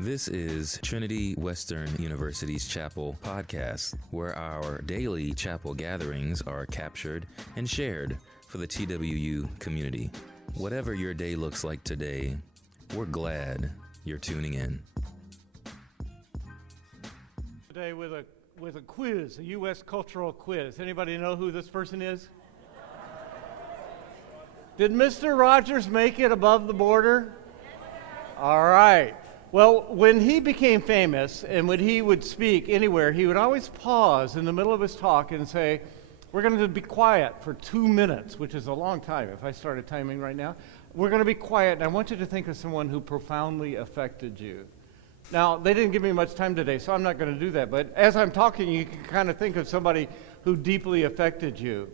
This is Trinity Western University's Chapel podcast, where our daily chapel gatherings are captured and shared for the TWU community. Whatever your day looks like today, we're glad you're tuning in. Today with a quiz, a U.S. cultural quiz. Anybody know who this person is? Did Mr. Rogers make it above the border? All right. Well, when he became famous and when he would speak anywhere, he would always pause in the middle of his talk and say, we're going to be quiet for 2 minutes, which is a long time if I started timing right now. We're going to be quiet, and I want you to think of someone who profoundly affected you. Now, they didn't give me much time today, so I'm not going to do that, but as I'm talking, you can kind of think of somebody who deeply affected you.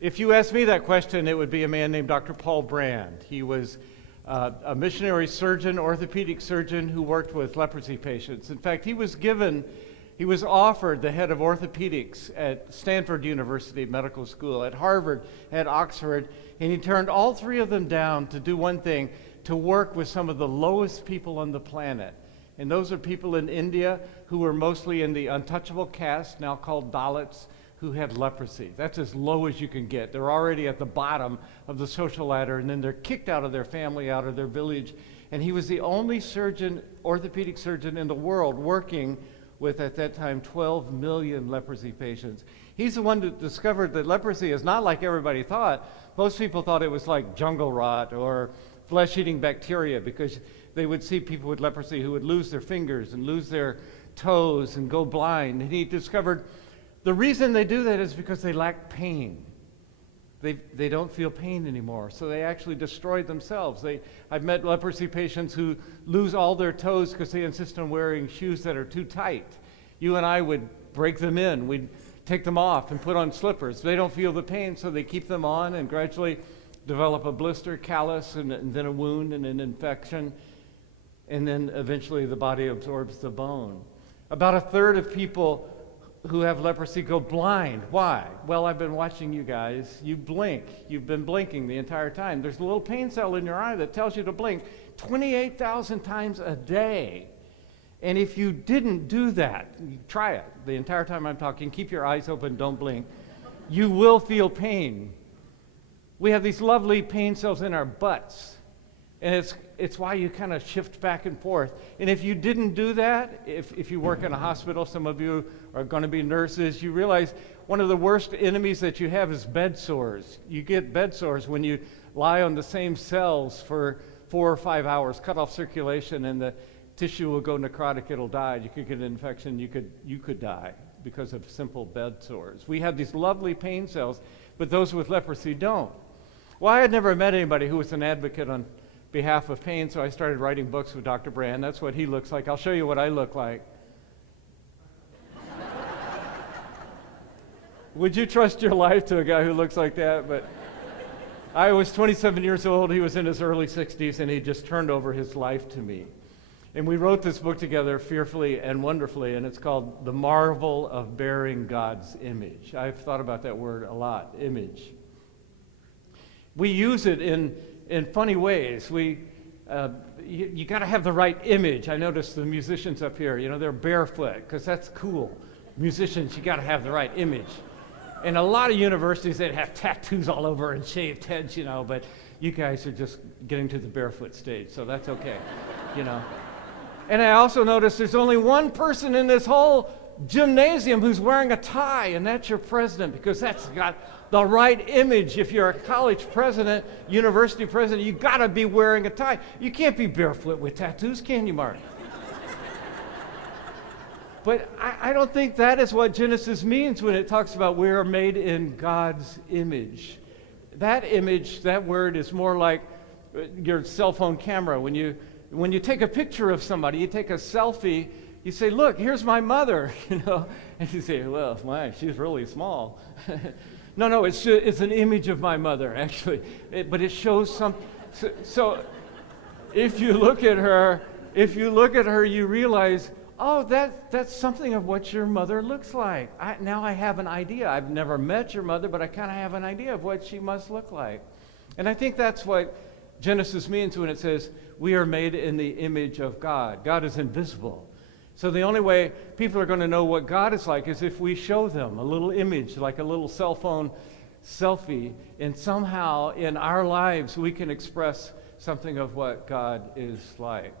If you asked me that question, it would be a man named Dr. Paul Brand. He was a missionary surgeon, orthopedic surgeon who worked with leprosy patients. In fact, he was offered the head of orthopedics at Stanford University Medical School, at Harvard, at Oxford, and he turned all three of them down to do one thing, to work with some of the lowest people on the planet. And those are people in India who were mostly in the untouchable caste, now called Dalits, who had leprosy. That's as low as you can get. They're already at the bottom of the social ladder, and then they're kicked out of their family, out of their village. And he was the only surgeon, orthopedic surgeon in the world working with, at that time, 12 million leprosy patients. He's the one that discovered that leprosy is not like everybody thought. Most people thought it was like jungle rot or flesh-eating bacteria, because they would see people with leprosy who would lose their fingers and lose their toes and go blind. And he discovered the reason they do that is because they lack pain. They don't feel pain anymore, so they actually destroy themselves. I've met leprosy patients who lose all their toes because they insist on wearing shoes that are too tight. You and I would break them in. We'd take them off and put on slippers. They don't feel the pain, so they keep them on and gradually develop a blister, callus, and then a wound and an infection, and then eventually the body absorbs the bone. About a third of people who have leprosy go blind. Why? Well, I've been watching you guys. You blink. You've been blinking the entire time. There's a little pain cell in your eye that tells you to blink 28,000 times a day. And if you didn't do that, try it the entire time I'm talking, keep your eyes open, don't blink, you will feel pain. We have these lovely pain cells in our butts, and it's why you kind of shift back and forth. And if you didn't do that, if you work in a hospital, some of you are going to be nurses, you realize one of the worst enemies that you have is bed sores. You get bed sores when you lie on the same cells for 4 or 5 hours, cut off circulation, and the tissue will go necrotic, it'll die. You could get an infection, you could die because of simple bed sores. We have these lovely pain cells, but those with leprosy don't. Well, I had never met anybody who was an advocate on behalf of pain, so I started writing books with Dr. Brand. That's what he looks like. I'll show you what I look like. Would you trust your life to a guy who looks like that? But I was 27 years old, he was in his early 60s, and he just turned over his life to me. And we wrote this book together fearfully and wonderfully, and it's called The Marvel of Bearing God's Image. I've thought about that word a lot, image. We use it in funny ways. You got to have the right image. I noticed the musicians up here, they're barefoot because that's cool. Musicians, you got to have the right image. And a lot of universities, they'd have tattoos all over and shaved heads, but you guys are just getting to the barefoot stage, so that's okay, And I also noticed there's only one person in this whole gymnasium who's wearing a tie, and that's your president, because that's got the right image. If you're a college president, university president, you got to be wearing a tie. You can't be barefoot with tattoos, can you, Mark? But I don't think that is what Genesis means when it talks about we are made in God's image. That image, that word is more like your cell phone camera. When you take a picture of somebody, you take a selfie, you say, look, here's my mother, and you say, well, my, she's really small. No, it's an image of my mother, actually, but it shows some. So if you look at her, you realize, oh, that's something of what your mother looks like. Now I have an idea. I've never met your mother, but I kind of have an idea of what she must look like. And I think that's what Genesis means when it says we are made in the image of God. God is invisible. So the only way people are going to know what God is like is if we show them a little image, like a little cell phone selfie, and somehow in our lives we can express something of what God is like.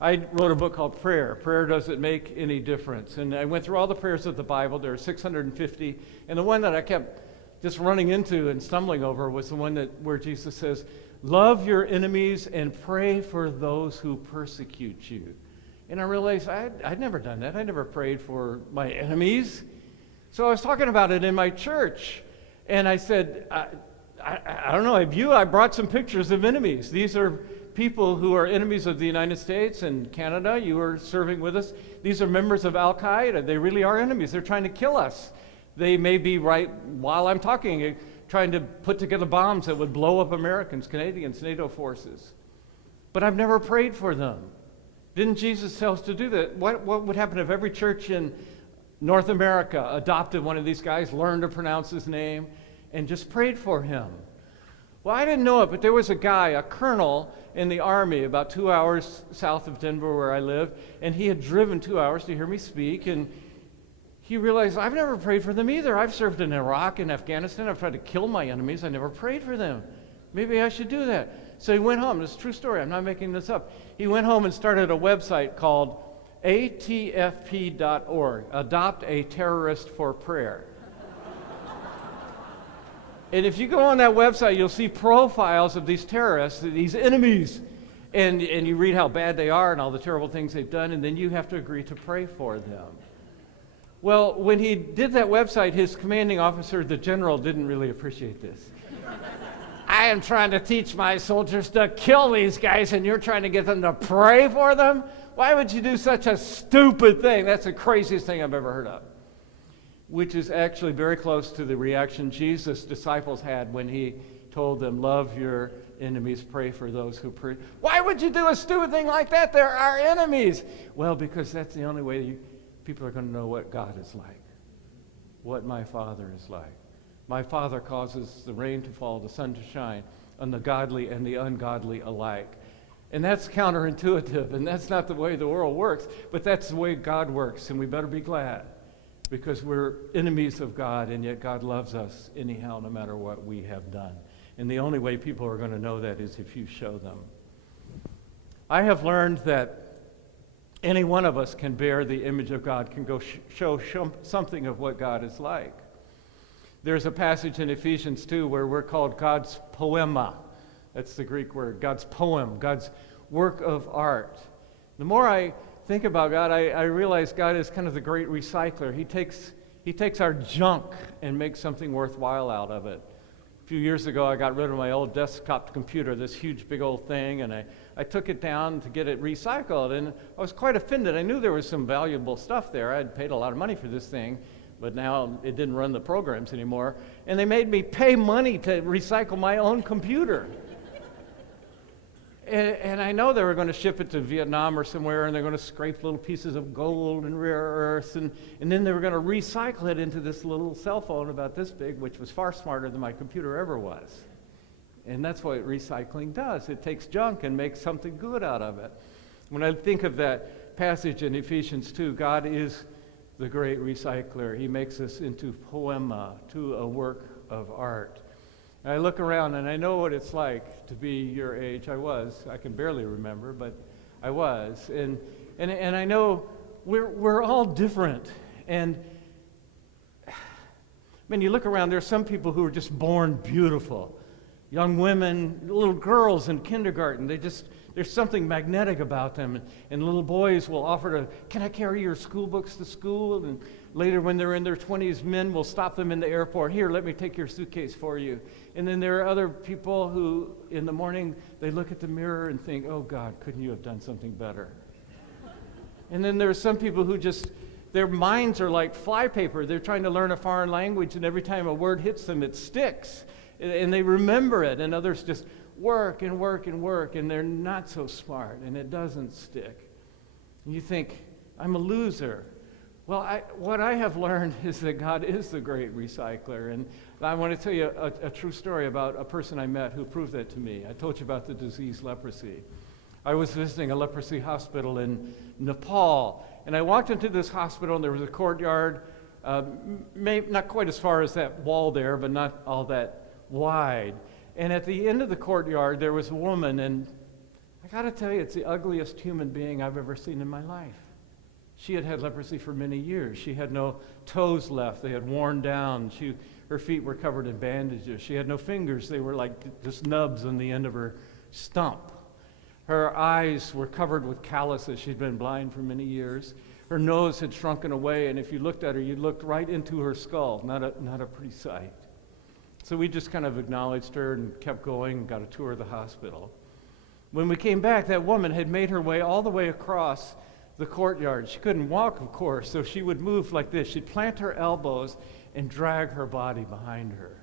I wrote a book called Prayer. Prayer Doesn't Make Any Difference. And I went through all the prayers of the Bible. There are 650. And the one that I kept just running into and stumbling over was the one where Jesus says, love your enemies and pray for those who persecute you. And I realized I'd never done that. I never prayed for my enemies. So I was talking about it in my church. And I said, I don't know, I brought some pictures of enemies. These are people who are enemies of the United States and Canada. You are serving with us. These are members of Al-Qaeda. They really are enemies. They're trying to kill us. They may be right while I'm talking, trying to put together bombs that would blow up Americans, Canadians, NATO forces. But I've never prayed for them. Didn't Jesus tell us to do that? What would happen if every church in North America adopted one of these guys, learned to pronounce his name, and just prayed for him? Well, I didn't know it, but there was a guy, a colonel in the Army about 2 hours south of Denver where I live, and he had driven 2 hours to hear me speak, and he realized, I've never prayed for them either. I've served in Iraq and Afghanistan. I've tried to kill my enemies. I never prayed for them. Maybe I should do that. So he went home. This is a true story. I'm not making this up. He went home and started a website called atfp.org, Adopt a Terrorist for Prayer. And if you go on that website, you'll see profiles of these terrorists, these enemies, and you read how bad they are and all the terrible things they've done, and then you have to agree to pray for them. Well, when he did that website, his commanding officer, the general, didn't really appreciate this. I am trying to teach my soldiers to kill these guys, and you're trying to get them to pray for them? Why would you do such a stupid thing? That's the craziest thing I've ever heard of. Which is actually very close to the reaction Jesus' disciples had when he told them, love your enemies, pray for those who pray. Why would you do a stupid thing like that? They're our enemies. Well, because that's the only way people are going to know what God is like, what my Father is like. My Father causes the rain to fall, the sun to shine on the godly and the ungodly alike. And that's counterintuitive, and that's not the way the world works, but that's the way God works, and we better be glad. Because we're enemies of God, and yet God loves us anyhow, no matter what we have done. And the only way people are going to know that is if you show them. I have learned that any one of us can bear the image of God, can go show something of what God is like. There's a passage in Ephesians 2 where we're called God's poema. That's the Greek word, God's poem, God's work of art. The more I think about God, I realize God is kind of the great recycler. He takes our junk and makes something worthwhile out of it. A few years ago, I got rid of my old desktop computer, this huge big old thing, and I took it down to get it recycled, and I was quite offended. I knew there was some valuable stuff there. I'd paid a lot of money for this thing, but now it didn't run the programs anymore, and they made me pay money to recycle my own computer. And I know they were going to ship it to Vietnam or somewhere, and they're going to scrape little pieces of gold and rare earths, and then they were going to recycle it into this little cell phone about this big, which was far smarter than my computer ever was. And that's what recycling does. It takes junk and makes something good out of it. When I think of that passage in Ephesians 2, God is the great recycler. He makes us into poema, to a work of art. I look around and I know what it's like to be your age. I can barely remember, but I was. And I know we're all different. And man, you look around, there's some people who are just born beautiful. Young women, little girls in kindergarten, there's something magnetic about them. And little boys will offer can I carry your school books to school? And later when they're in their 20s, men will stop them in the airport. Here, let me take your suitcase for you. And then there are other people who, in the morning, they look at the mirror and think, oh God, couldn't you have done something better? And then there are some people who their minds are like flypaper. They're trying to learn a foreign language, and every time a word hits them, it sticks. And they remember it, and others just work and work and work, and they're not so smart, and it doesn't stick. And you think, I'm a loser. Well, what I have learned is that God is the great recycler, and I want to tell you a true story about a person I met who proved that to me. I told you about the disease leprosy. I was visiting a leprosy hospital in Nepal, and I walked into this hospital, and there was a courtyard, not quite as far as that wall there, but not all that wide. And at the end of the courtyard, there was a woman, and I got to tell you, it's the ugliest human being I've ever seen in my life. She had had leprosy for many years. She had no toes left. They had worn down. Her feet were covered in bandages. She had no fingers. They were like just nubs on the end of her stump. Her eyes were covered with calluses. She'd been blind for many years. Her nose had shrunken away, and if you looked at her, you looked right into her skull. Not a pretty sight. So we just kind of acknowledged her and kept going and got a tour of the hospital. When we came back, that woman had made her way all the way across the courtyard. She couldn't walk, of course, so she would move like this. She'd plant her elbows and drag her body behind her.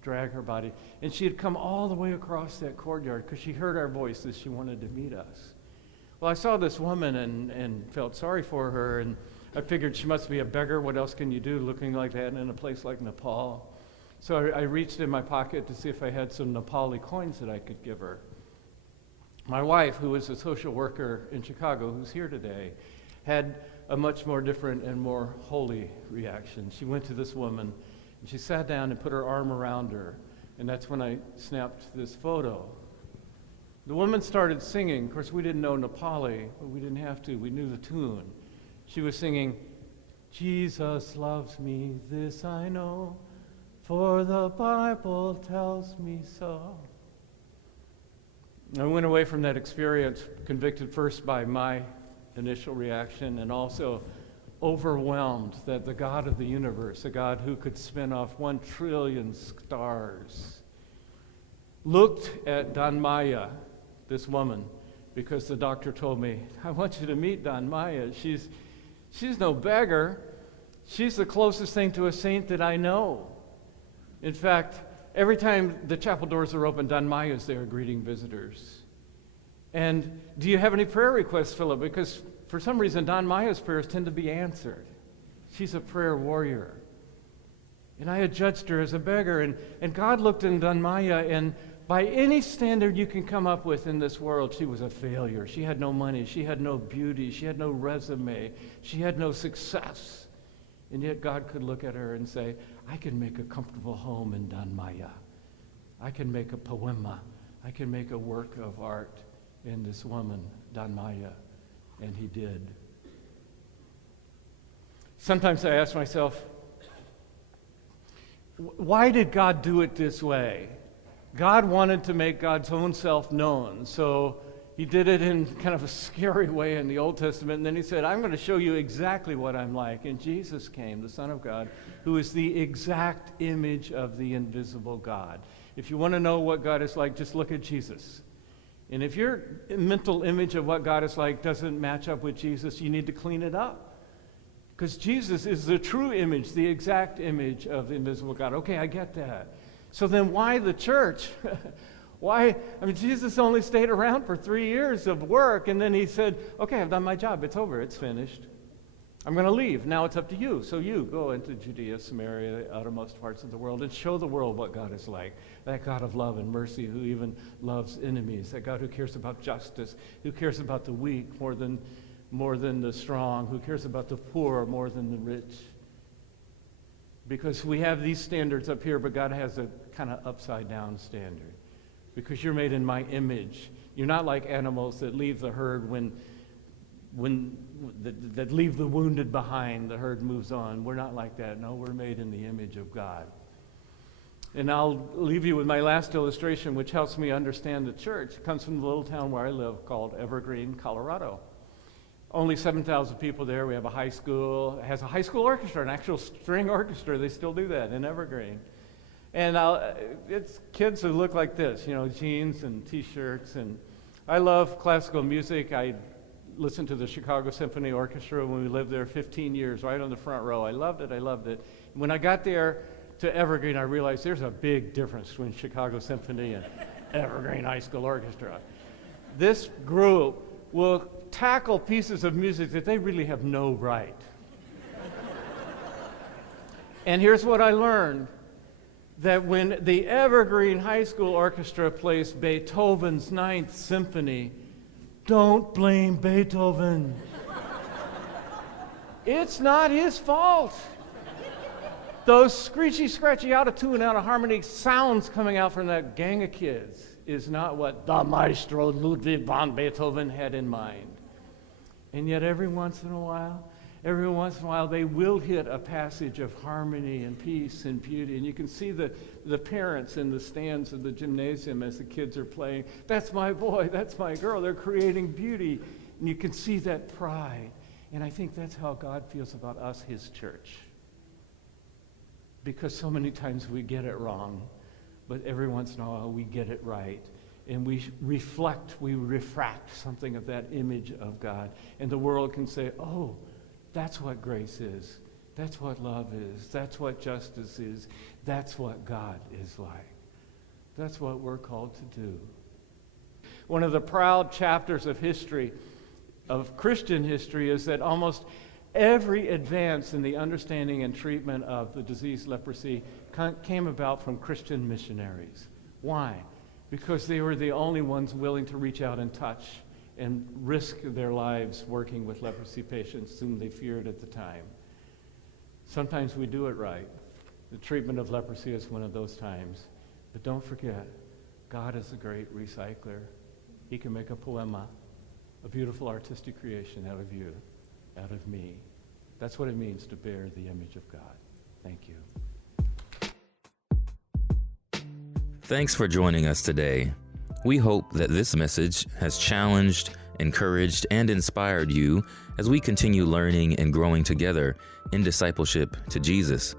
Drag her body. And she had come all the way across that courtyard because she heard our voices. She wanted to meet us. Well, I saw this woman and felt sorry for her, and I figured she must be a beggar. What else can you do looking like that in a place like Nepal? So I reached in my pocket to see if I had some Nepali coins that I could give her. My wife, who is a social worker in Chicago, who's here today, had a much more different and more holy reaction. She went to this woman, and she sat down and put her arm around her, and that's when I snapped this photo. The woman started singing. Of course, we didn't know Nepali, but we didn't have to. We knew the tune. She was singing, "Jesus loves me, this I know, for the Bible tells me so." I went away from that experience convicted first by my initial reaction and also overwhelmed that the God of the universe, a God who could spin off 1 trillion stars, looked at Danmaya, this woman, because the doctor told me, "I want you to meet Danmaya. She's no beggar. She's the closest thing to a saint that I know." In fact, every time the chapel doors are open, Danmaya's there greeting visitors. And do you have any prayer requests, Philip? Because for some reason, Danmaya's prayers tend to be answered. She's a prayer warrior. And I had judged her as a beggar, and God looked in Danmaya, and by any standard you can come up with in this world, she was a failure. She had no money, she had no beauty, she had no resume, she had no success. And yet God could look at her and say, "I can make a comfortable home in Danmaya. I can make a poema. I can make a work of art in this woman, Danmaya." And he did. Sometimes I ask myself, why did God do it this way? God wanted to make God's own self known, so he did it in kind of a scary way in the Old Testament, and then he said, "I'm going to show you exactly what I'm like." And Jesus came, the Son of God, who is the exact image of the invisible God. If you want to know what God is like, just look at Jesus. And if your mental image of what God is like doesn't match up with Jesus, you need to clean it up. Because Jesus is the true image, the exact image of the invisible God. Okay, I get that. So then why the church? Why? I mean, Jesus only stayed around for 3 years of work, and then he said, "Okay, I've done my job. It's over. It's finished. I'm going to leave. Now it's up to you. So you go into Judea, Samaria, the outermost parts of the world, and show the world what God is like. That God of love and mercy who even loves enemies. That God who cares about justice, who cares about the weak more than the strong, who cares about the poor more than the rich." Because we have these standards up here, but God has a kind of upside down standard. Because you're made in my image. You're not like animals that leave the herd that leave the wounded behind. The herd moves on. We're not like that. No, we're made in the image of God. And I'll leave you with my last illustration, which helps me understand the church. It comes from the little town where I live called Evergreen, Colorado. Only 7,000 people there. We have a high school. It has a high school orchestra, an actual string orchestra. They still do that in Evergreen. And it's kids who look like this, jeans and T-shirts. And I love classical music. I listened to the Chicago Symphony Orchestra when we lived there 15 years, right on the front row. I loved it. When I got there to Evergreen, I realized there's a big difference between Chicago Symphony and Evergreen High School Orchestra. This group will tackle pieces of music that they really have no right. And here's what I learned. that when the Evergreen High School Orchestra plays Beethoven's Ninth Symphony, don't blame Beethoven. It's not his fault. Those screechy, scratchy, out of tune, out of harmony sounds coming out from that gang of kids is not what the maestro Ludwig van Beethoven had in mind. And yet every once in a while, they will hit a passage of harmony and peace and beauty. And you can see the parents in the stands of the gymnasium as the kids are playing. That's my boy, that's my girl. They're creating beauty. And you can see that pride. And I think that's how God feels about us, his church. Because so many times we get it wrong, but every once in a while we get it right. And we refract something of that image of God. And the world can say, oh, that's what grace is. That's what love is. That's what justice is. That's what God is like. That's what we're called to do. One of the proud chapters of history, of Christian history, is that almost every advance in the understanding and treatment of the disease leprosy came about from Christian missionaries. Why? Because they were the only ones willing to reach out and touch and risk their lives working with leprosy patients whom they feared at the time. Sometimes we do it right. The treatment of leprosy is one of those times. But don't forget, God is a great recycler. He can make a poema, a beautiful artistic creation out of you, out of me. That's what it means to bear the image of God. Thank you. Thanks for joining us today. We hope that this message has challenged, encouraged, and inspired you as we continue learning and growing together in discipleship to Jesus.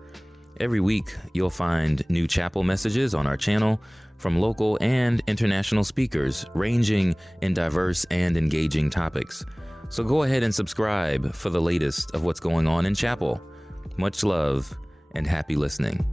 Every week, you'll find new chapel messages on our channel from local and international speakers, ranging in diverse and engaging topics. So go ahead and subscribe for the latest of what's going on in chapel. Much love and happy listening.